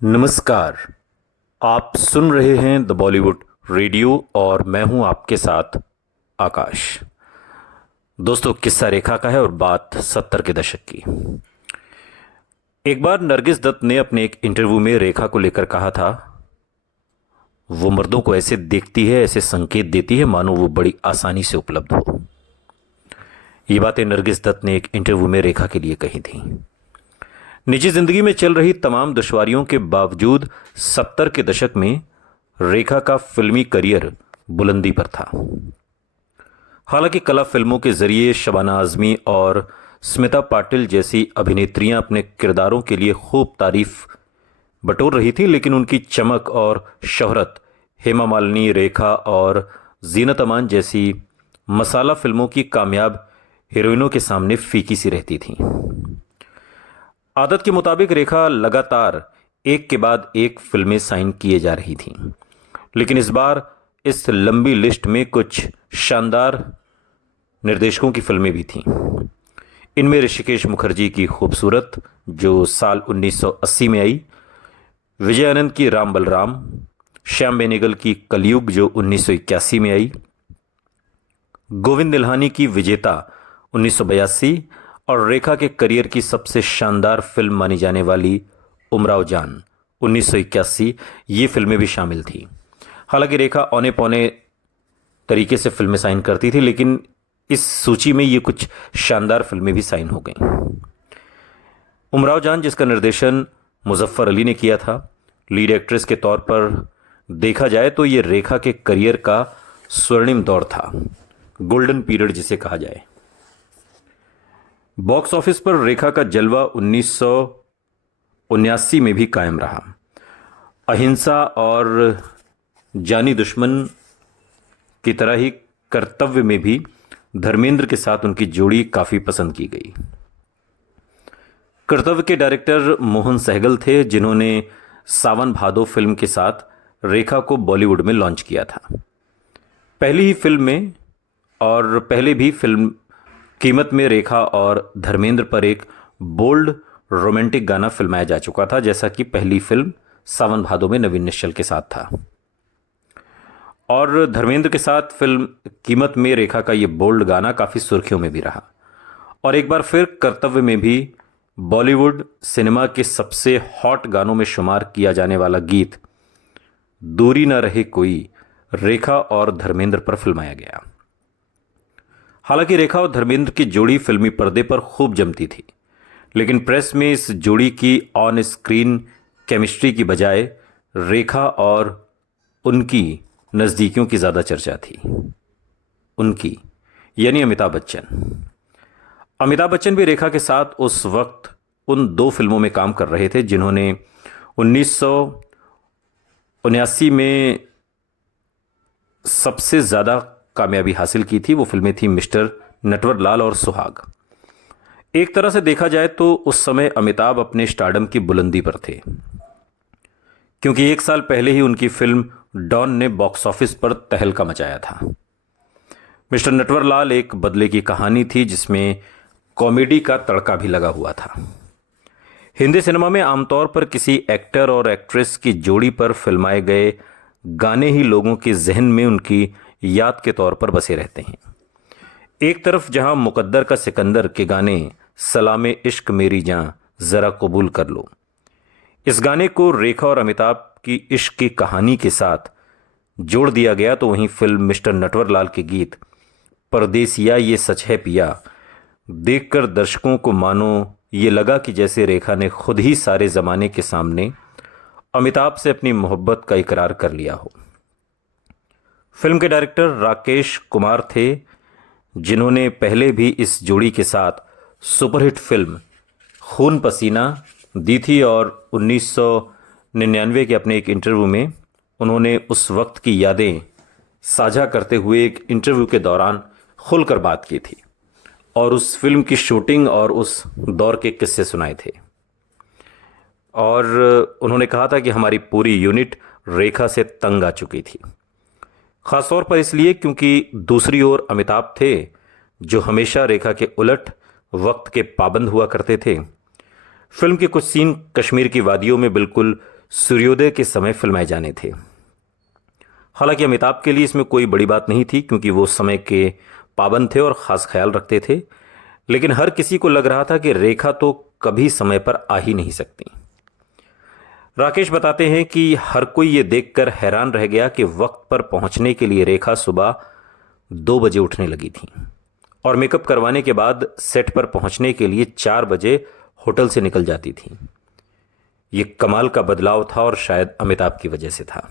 नमस्कार। आप सुन रहे हैं द बॉलीवुड रेडियो और मैं हूं आपके साथ आकाश। दोस्तों, किस्सा रेखा का है और बात 70 के दशक की। एक बार नरगिस दत्त ने अपने एक इंटरव्यू में रेखा को लेकर कहा था, वो मर्दों को ऐसे देखती है, ऐसे संकेत देती है मानो वो बड़ी आसानी से उपलब्ध हो। ये बातें नरगिस दत्त ने एक इंटरव्यू में रेखा के लिए कही थी। निजी जिंदगी में चल रही तमाम दुश्वारियों के बावजूद 70 के दशक में रेखा का फिल्मी करियर बुलंदी पर था। हालांकि कला फिल्मों के जरिए शबाना आजमी और स्मिता पाटिल जैसी अभिनेत्रियां अपने किरदारों के लिए खूब तारीफ बटोर रही थी, लेकिन उनकी चमक और शोहरत हेमा मालिनी, रेखा और जीनत अमान जैसी मसाला फिल्मों की कामयाब हीरोइनों के सामने फीकी सी रहती थी। आदत के मुताबिक रेखा लगातार एक के बाद एक फिल्में साइन किए जा रही थीं, लेकिन इस बार इस लंबी लिस्ट में कुछ शानदार निर्देशकों की फिल्में भी थीं। इनमें ऋषिकेश मुखर्जी की खूबसूरत, जो साल 1980 में आई, विजय आनंद की राम बलराम, श्याम बेनेगल की कलयुग जो 1981 में आई, गोविंद निल्हानी की विजेता 1982 और रेखा के करियर की सबसे शानदार फिल्म मानी जाने वाली उमराव जान 1981, ये फिल्में भी शामिल थी। हालांकि रेखा औने पौने तरीके से फिल्में साइन करती थी, लेकिन इस सूची में ये कुछ शानदार फिल्में भी साइन हो गईं। उमराव जान, जिसका निर्देशन मुजफ्फर अली ने किया था, लीड एक्ट्रेस के तौर पर देखा जाए तो ये रेखा के करियर का स्वर्णिम दौर था, गोल्डन पीरियड जिसे कहा जाए। बॉक्स ऑफिस पर रेखा का जलवा 1979 में भी कायम रहा। अहिंसा और जानी दुश्मन की तरह ही कर्तव्य में भी धर्मेंद्र के साथ उनकी जोड़ी काफी पसंद की गई। कर्तव्य के डायरेक्टर मोहन सहगल थे, जिन्होंने सावन भादो फिल्म के साथ रेखा को बॉलीवुड में लॉन्च किया था। पहली ही फिल्म में और पहले भी फिल्म कीमत में रेखा और धर्मेंद्र पर एक बोल्ड रोमांटिक गाना फिल्माया जा चुका था, जैसा कि पहली फिल्म सावन भादो में नवीन निश्चल के साथ था। और धर्मेंद्र के साथ फिल्म कीमत में रेखा का ये बोल्ड गाना काफी सुर्खियों में भी रहा। और एक बार फिर कर्तव्य में भी बॉलीवुड सिनेमा के सबसे हॉट गानों में शुमार किया जाने वाला गीत दूरी न रहे कोई रेखा और धर्मेंद्र पर फिल्माया गया। हालांकि रेखा और धर्मेंद्र की जोड़ी फिल्मी पर्दे पर खूब जमती थी, लेकिन प्रेस में इस जोड़ी की ऑन स्क्रीन केमिस्ट्री की बजाय रेखा और उनकी नज़दीकियों की ज़्यादा चर्चा थी। उनकी यानी अमिताभ बच्चन। अमिताभ बच्चन भी रेखा के साथ उस वक्त उन दो फिल्मों में काम कर रहे थे जिन्होंने 1979 में सबसे ज़्यादा कामयाबी हासिल की थी। वो फिल्में थी मिस्टर नटवरलाल और सुहाग। एक तरह से देखा जाए तो उस समय अमिताभ अपने स्टारडम की बुलंदी पर थे, क्योंकि एक साल पहले ही उनकी फिल्म डॉन ने बॉक्स ऑफिस पर तहलका मचाया था। मिस्टर नटवरलाल एक बदले की कहानी थी, जिसमें कॉमेडी का तड़का भी लगा हुआ था। हिंदी सिनेमा में आमतौर पर किसी एक्टर और एक्ट्रेस की जोड़ी पर फिल्माए गए गाने ही लोगों के जहन में उनकी याद के तौर पर बसे रहते हैं। एक तरफ जहां मुकद्दर का सिकंदर के गाने सलामे इश्क मेरी जां जरा कबूल कर लो, इस गाने को रेखा और अमिताभ की इश्क की कहानी के साथ जोड़ दिया गया, तो वहीं फिल्म मिस्टर नटवरलाल के गीत परदेसिया ये सच है पिया देखकर दर्शकों को मानो ये लगा कि जैसे रेखा ने खुद ही सारे जमाने के सामने अमिताभ से अपनी मोहब्बत का इकरार कर लिया हो। फिल्म के डायरेक्टर राकेश कुमार थे, जिन्होंने पहले भी इस जोड़ी के साथ सुपरहिट फिल्म खून पसीना दी थी, और 1999 के अपने एक इंटरव्यू में उन्होंने उस वक्त की यादें साझा करते हुए एक इंटरव्यू के दौरान खुलकर बात की थी और उस फिल्म की शूटिंग और उस दौर के किस्से सुनाए थे। और उन्होंने कहा था कि हमारी पूरी यूनिट रेखा से तंग आ चुकी थी, खासतौर पर इसलिए क्योंकि दूसरी ओर अमिताभ थे, जो हमेशा रेखा के उलट वक्त के पाबंद हुआ करते थे। फिल्म के कुछ सीन कश्मीर की वादियों में बिल्कुल सूर्योदय के समय फिल्माए जाने थे। हालांकि अमिताभ के लिए इसमें कोई बड़ी बात नहीं थी क्योंकि वो समय के पाबंद थे और ख़ास ख्याल रखते थे, लेकिन हर किसी को लग रहा था कि रेखा तो कभी समय पर आ ही नहीं सकती। राकेश बताते हैं कि हर कोई ये देखकर हैरान रह गया कि वक्त पर पहुंचने के लिए रेखा सुबह 2 बजे उठने लगी थी और मेकअप करवाने के बाद सेट पर पहुंचने के लिए 4 बजे होटल से निकल जाती थी। ये कमाल का बदलाव था और शायद अमिताभ की वजह से था।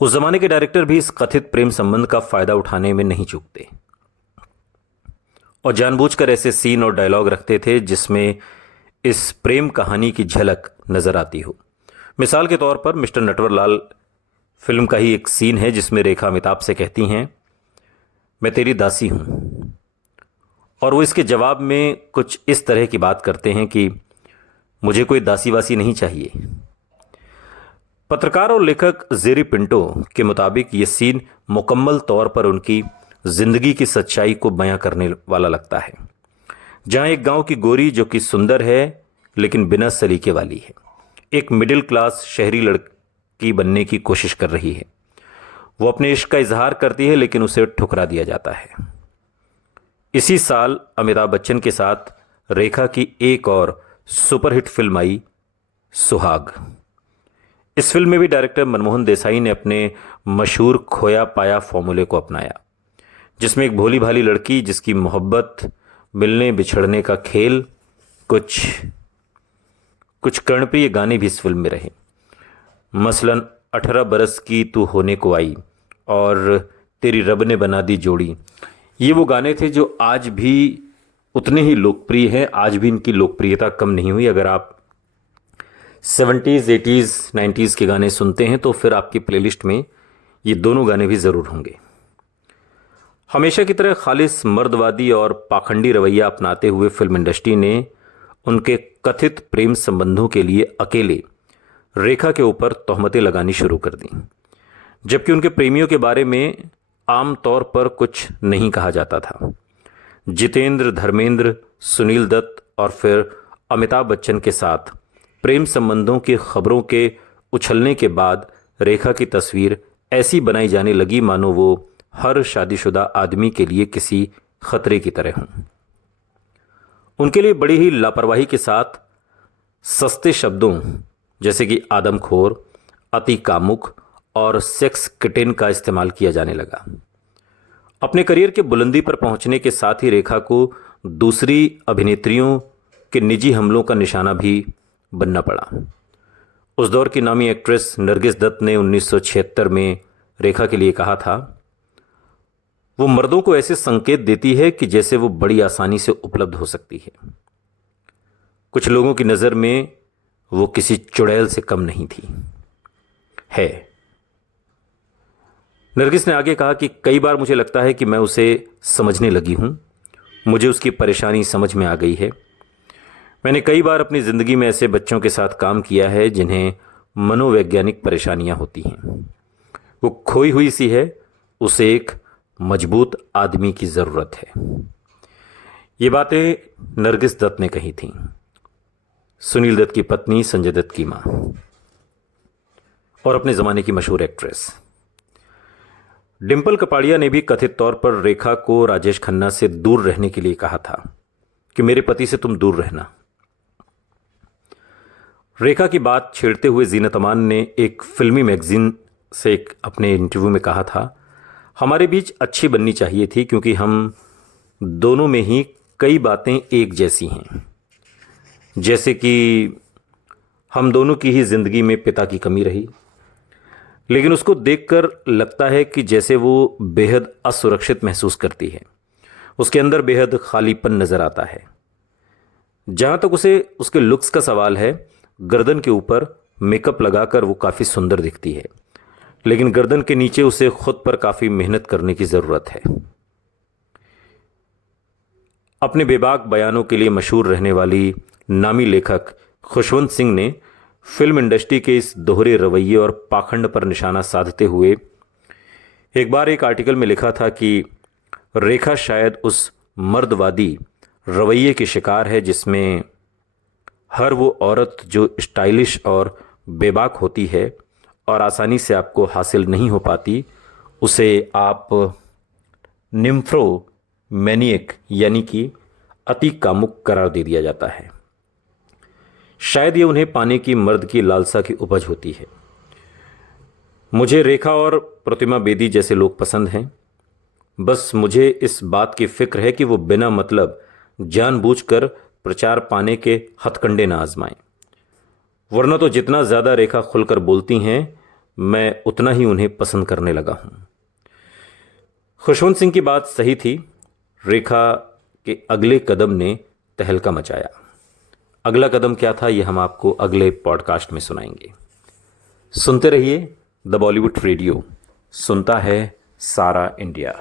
उस जमाने के डायरेक्टर भी इस कथित प्रेम संबंध का फायदा उठाने में नहीं चूकते और जानबूझकर ऐसे सीन और डायलॉग रखते थे जिसमें इस प्रेम कहानी की झलक नजर आती हो। मिसाल के तौर पर मिस्टर नटवरलाल फिल्म का ही एक सीन है जिसमें रेखा अमिताभ से कहती हैं, मैं तेरी दासी हूं, और वो इसके जवाब में कुछ इस तरह की बात करते हैं कि मुझे कोई दासी वासी नहीं चाहिए। पत्रकार और लेखक जेरी पिंटो के मुताबिक ये सीन मुकम्मल तौर पर उनकी जिंदगी की सच्चाई को बयां करने वाला लगता है, जहां एक गांव की गोरी जो कि सुंदर है लेकिन बिना सलीके वाली है, एक मिडिल क्लास शहरी लड़की बनने की कोशिश कर रही है। वो अपने इश्क का इजहार करती है लेकिन उसे ठुकरा दिया जाता है। इसी साल अमिताभ बच्चन के साथ रेखा की एक और सुपरहिट फिल्म आई, सुहाग। इस फिल्म में भी डायरेक्टर मनमोहन देसाई ने अपने मशहूर खोया पाया फॉर्मूले को अपनाया, जिसमें एक भोली भाली लड़की जिसकी मोहब्बत, मिलने बिछड़ने का खेल, कुछ कर्णप्रिय गाने भी इस फिल्म में रहे। मसलन 18 बरस की तू होने को आई और तेरी रब ने बना दी जोड़ी। ये वो गाने थे जो आज भी उतने ही लोकप्रिय हैं। आज भी इनकी लोकप्रियता कम नहीं हुई। अगर आप 70s, 80s, 90s के गाने सुनते हैं तो फिर आपकी प्लेलिस्ट में ये दोनों गाने भी ज़रूर होंगे। हमेशा की तरह खालिस मर्दवादी और पाखंडी रवैया अपनाते हुए फिल्म इंडस्ट्री ने उनके कथित प्रेम संबंधों के लिए अकेले रेखा के ऊपर तोहमतें लगानी शुरू कर दी, जबकि उनके प्रेमियों के बारे में आम तौर पर कुछ नहीं कहा जाता था। जितेंद्र, धर्मेंद्र, सुनील दत्त और फिर अमिताभ बच्चन के साथ प्रेम संबंधों की खबरों के उछलने के बाद रेखा की तस्वीर ऐसी बनाई जाने लगी मानो वो हर शादीशुदा आदमी के लिए किसी खतरे की तरह हों। उनके लिए बड़ी ही लापरवाही के साथ सस्ते शब्दों जैसे कि आदमखोर, अति कामुक और सेक्स किटेन का इस्तेमाल किया जाने लगा। अपने करियर के बुलंदी पर पहुंचने के साथ ही रेखा को दूसरी अभिनेत्रियों के निजी हमलों का निशाना भी बनना पड़ा। उस दौर की नामी एक्ट्रेस नरगिस दत्त ने 1976 में रेखा के लिए कहा था, वो मर्दों को ऐसे संकेत देती है कि जैसे वो बड़ी आसानी से उपलब्ध हो सकती है। कुछ लोगों की नज़र में वो किसी चुड़ैल से कम नहीं थी। है नरगिस ने आगे कहा कि कई बार मुझे लगता है कि मैं उसे समझने लगी हूं। मुझे उसकी परेशानी समझ में आ गई है। मैंने कई बार अपनी ज़िंदगी में ऐसे बच्चों के साथ काम किया है जिन्हें मनोवैज्ञानिक परेशानियां होती हैं। वो खोई हुई सी है, उसे एक मजबूत आदमी की ज़रूरत है। ये बातें नरगिस दत्त ने कही थीं, सुनील दत्त की पत्नी, संजय दत्त की मां और अपने ज़माने की मशहूर एक्ट्रेस। डिंपल कपाड़िया ने भी कथित तौर पर रेखा को राजेश खन्ना से दूर रहने के लिए कहा था कि मेरे पति से तुम दूर रहना। रेखा की बात छेड़ते हुए जीनत अमान ने एक फिल्मी मैगजीन से एक अपने इंटरव्यू में कहा था, हमारे बीच अच्छी बननी चाहिए थी क्योंकि हम दोनों में ही कई बातें एक जैसी हैं, जैसे कि हम दोनों की ही जिंदगी में पिता की कमी रही, लेकिन उसको देखकर लगता है कि जैसे वो बेहद असुरक्षित महसूस करती है। उसके अंदर बेहद खालीपन नजर आता है। जहां तक उसे उसके लुक्स का सवाल है, गर्दन के ऊपर मेकअप लगाकर वो काफ़ी सुंदर दिखती है, लेकिन गर्दन के नीचे उसे खुद पर काफ़ी मेहनत करने की ज़रूरत है। अपने बेबाक बयानों के लिए मशहूर रहने वाली नामी लेखक खुशवंत सिंह ने फिल्म इंडस्ट्री के इस दोहरे रवैये और पाखंड पर निशाना साधते हुए एक बार एक आर्टिकल में लिखा था कि रेखा शायद उस मर्दवादी रवैये की शिकार है जिसमें हर वो औरत जो स्टाइलिश और बेबाक होती है और आसानी से आपको हासिल नहीं हो पाती, उसे आप निम्फ्रोमैनिएक यानी कि अति कामुक करार दे दिया जाता है। शायद ये उन्हें पाने की मर्द की लालसा की उपज होती है। मुझे रेखा और प्रतिमा बेदी जैसे लोग पसंद हैं। बस मुझे इस बात की फिक्र है कि वो बिना मतलब जानबूझकर प्रचार पाने के हथकंडे ना आजमाएं, वरना तो जितना ज़्यादा रेखा खुलकर बोलती हैं, मैं उतना ही उन्हें पसंद करने लगा हूं। खुशवंत सिंह की बात सही थी। रेखा के अगले कदम ने तहलका मचाया। अगला कदम क्या था, यह हम आपको अगले पॉडकास्ट में सुनाएंगे। सुनते रहिए द बॉलीवुड रेडियो, सुनता है सारा इंडिया।